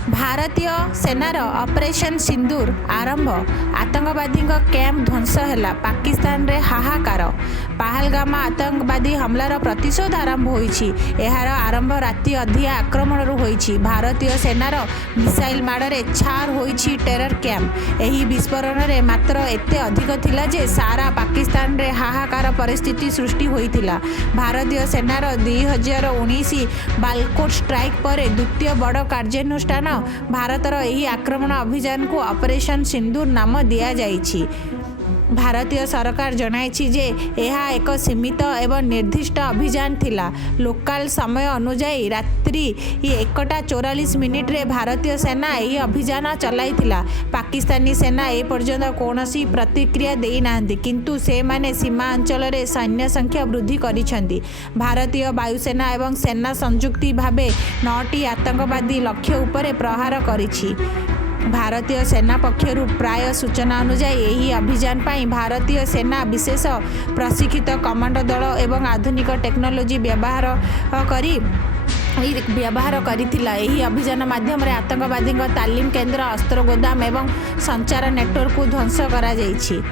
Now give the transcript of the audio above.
भारतीय सेनार ऑपरेशन सिंदूर आरंभ आतंकवादी कैंप ध्वंस है पाकिस्तान रे हाहाकार पहलगाम आतंकवादी हमलार प्रतिशोध आरंभ होईछि। एहार आरंभ राति अधिया आक्रमण होईछि। भारतीय सेनार मिसाइल माड़े छार होईछि टेरर कैंप। एही विस्फोरण रे मात्र एते अधिक थिला जे सारा पाकिस्तान रे हाहाकार परिस्थिति सृष्टि होईथिला। भारतीय सेनार 2019 बालकोट स्ट्राइक पर द्वितीय बड़ कार्यानुष्ठान भारतर एही आक्रमण अभियान को ऑपरेशन सिंदूर नाम दिया जाइछि। भारतीय सरकार जनाइछि जे यह एक सीमित एवं निर्दिष्ट अभियान थिला। लोकल समय अनुसार रात्रि 1:44 रे भारतीय सेना यही अभियान चलाइथिला। पाकिस्तानी सेना ए पर्यंत कौनसी प्रतिक्रिया देई नाहंती, किंतु से माने सीमा अंचल रे सैन्य संख्या वृद्धि करिसेंती। भारतीय वायुसेना एवं सेना संयुक्ति भावे 9टी आतंकवादी लक्ष्य उपरे प्रहार करिछि। भारतीय सेना पक्षरु प्राय सूचना अनुसार यही अभियान पाई भारतीय सेना विशेष प्रशिक्षित कमांडो दल एवं आधुनिक टेक्नोलोजी व्यवहार करिथिला। एही अभियान माध्यम रे आतंकवादी तालीम केन्द्र, अस्त्र गोदाम एवं संचार नेटवर्क को ध्वंस करा जाइछि।